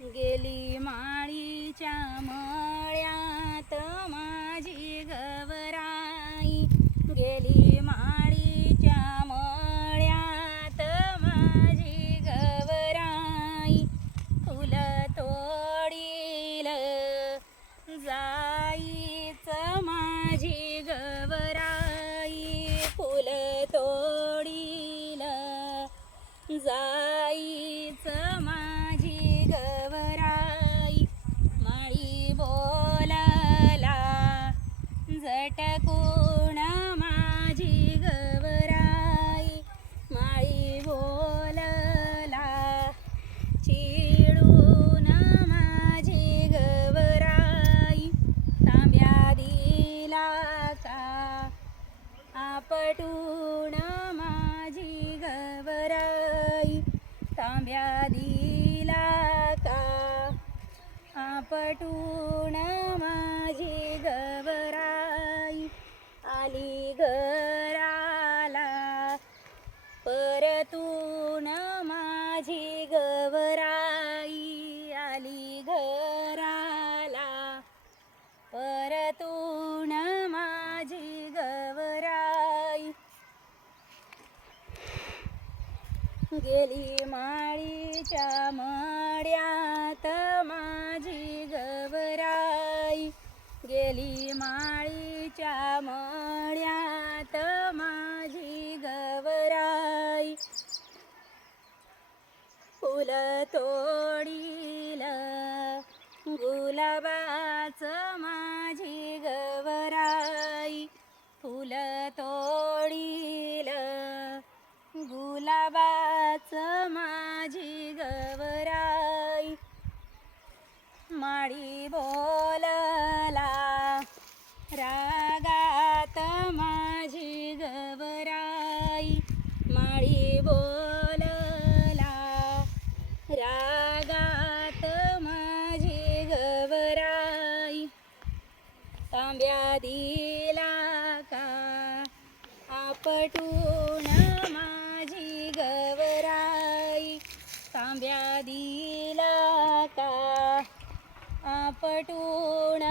गेली माळीच्या मळ्यात माझी गवराई, गेली माळीच्या मळ्यात माझी गवराई, फुल तोडील जाईच माझी गवराई, फुल तोडील जाईच माझी गवराई, माळी बोलला झटकून माझी गवराई, माळी बोलला चिडून माझी गवराई, तांब्या दिला का आपटून माझी गवराई, तांब्या दिला का आपटून माझी गवराई, आली घराला परतून माझी गवराई, आली घराला परतून माझी गवराई, गेली माळीच्या मळ्यात माझी गवराई, गेली माळीच्या मळ्यात माझी गवराई, फुल तोडील गुलाबाच माझी गवराई, फुल तोडील गुलाबाच माझी गवराई, माळी बोलला रागात माझी गवराई, माळी बोलला रागात माझी गवराई, तांब्या दिला का आपटून माझी गवराई, तांब्या दिला का आपटून